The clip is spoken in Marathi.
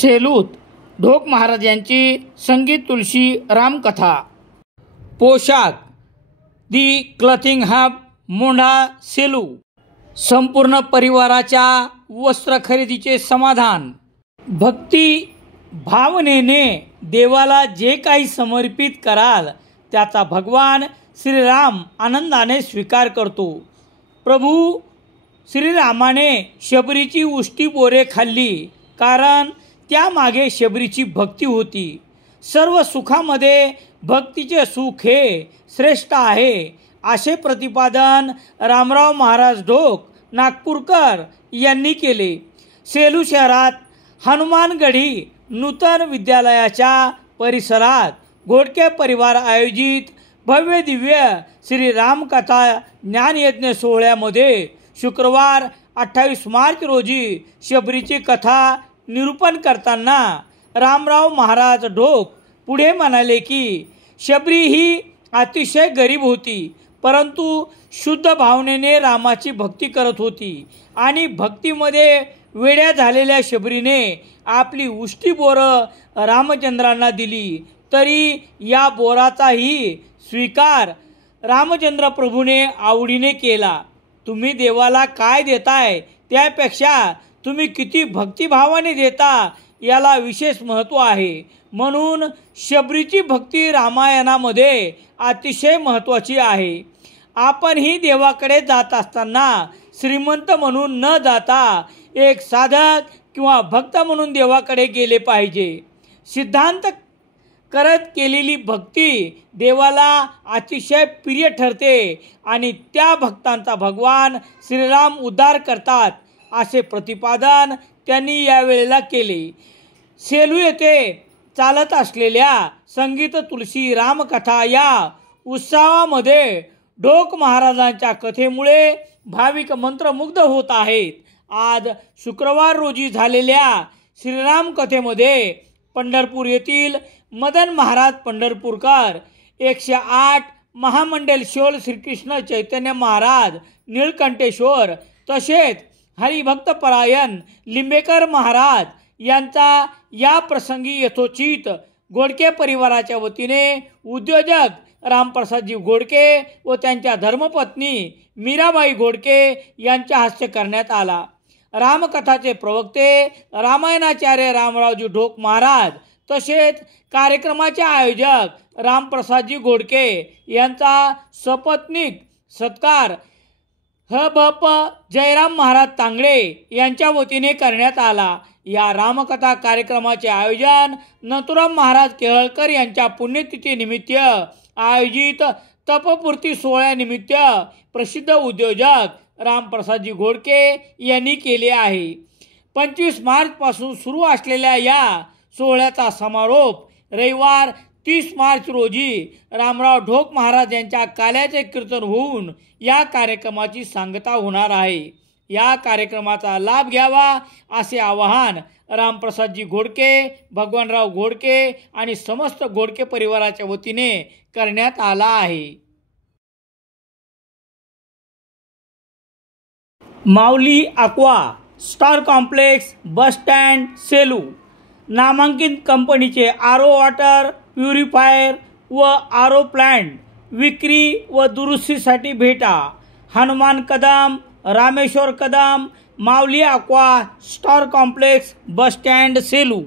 सेलूत ढोक महाराज यांची संगीत तुलसी रामकथा. पोशाख दी क्लथिंग हब मोंढा सेलू. संपूर्ण परिवाराच्या वस्त्र खरेदीचे समाधान. भक्ती भावनेने देवाला जे काही समर्पित कराल त्याचा भगवान श्रीराम आनंदाने स्वीकार करतो. प्रभू श्रीरामाने शबरीची उष्टी बोरे खाल्ली कारण त्यामागे शबरीची भक्ती होती. सर्व सुखामध्ये भक्तीचे सुख हे श्रेष्ठ आहे असे प्रतिपादन रामराव महाराज ढोक नागपूरकर यांनी केले. सेलू शहरात हनुमानगढी नूतन विद्यालयाच्या परिसरात घोडके परिवार आयोजित भव्य दिव्य श्री रामकथा ज्ञानयज्ञ सोहळ्यामध्ये शुक्रवार 28 मार्च रोजी शबरीची कथा निरूपण करताना रामराव महाराज ढोक पुढे म्हणाले की शबरी ही अतिशय गरीब होती, परंतु शुद्ध भावनेने रामाची भक्ती करत होती आणि भक्तीमध्ये वेड्या झालेल्या शबरीने आपली उष्टी बोरं रामचंद्रांना दिली, तरी या बोराचाही स्वीकार रामचंद्र प्रभूने आवडीने केला. तुम्ही देवाला काय देताय त्यापेक्षा तुम्ही किती भक्तिभावाने देता याला विशेष महत्त्व आहे. म्हणून शबरीची भक्ती रामायणामध्ये अतिशय महत्त्वाची आहे. आपणही देवाकडे जात असताना श्रीमंत म्हणून न जाता एक साधक किंवा भक्त म्हणून देवाकडे गेले पाहिजे. सिद्धांत करत केलेली भक्ती देवाला अतिशय प्रिय ठरते आणि त्या भक्तांचा भगवान श्रीराम उद्धार करतात असे प्रतिपादन त्यांनी यावेळेला केले. सेलू येथे चालत असलेल्या संगीत तुलसी रामकथा या उत्सवामध्ये ढोक महाराजांच्या कथेमुळे भाविक मंत्रमुग्ध होत आहेत. आज शुक्रवार रोजी झालेल्या श्रीराम कथेमध्ये पंढरपूर येथील मदन महाराज पंढरपूरकर, 108 महामंडलेश्वर श्रीकृष्ण चैतन्य महाराज निळकंठेश्वर तसेच हरिभक्तपरायण लिंबेकर महाराज यांचा या प्रसंगी यथोचित घोडके परिवाराच्या वतीने उद्योजक रामप्रसादजी घोडके व त्यांच्या धर्मपत्नी मीराबाई घोडके यांच्या हस्ते करण्यात आला. रामकथाचे प्रवक्ते रामायणाचार्य रामरावजी ढोक महाराज तसेच कार्यक्रमाचे आयोजक रामप्रसादजी घोडके यांचा सपत्नीक सत्कार ह.भ.प. जयराम महाराज तांगडे यांच्या वतीने करण्यात आला. या रामकथा कार्यक्रमाचे आयोजन नथुराम महाराज केहळकर यांच्या पुण्यतिथीनिमित्त आयोजित तपपूर्ती सोहळ्यानिमित्त प्रसिद्ध उद्योजक रामप्रसादजी घोडके यांनी केले आहे. 25 मार्चपासून सुरू असलेल्या या सोहळ्याचा समारोप रविवार 30 मार्च रोजी रामराव ढोक महाराज यांच्या काल्याचे कीर्तन होऊन या कार्यक्रमाची सांगता होणार आहे. या कार्यक्रमाचा लाभ घ्यावा असे आवाहन रामप्रसादजी घोडके, भगवानराव घोडके आणि समस्त घोडके परिवाराच्या वतीने करण्यात आला आहे. Mauli aqua star complex bus stand Selu. नामांकित कंपनीचे आरो वॉटर प्युरिफायर व आरो प्लांट विक्री व दुरुस्तीसाठी भेटा. Hanuman Kadam, Rameshwar Kadam, Mauli aqua star complex bus stand Selu.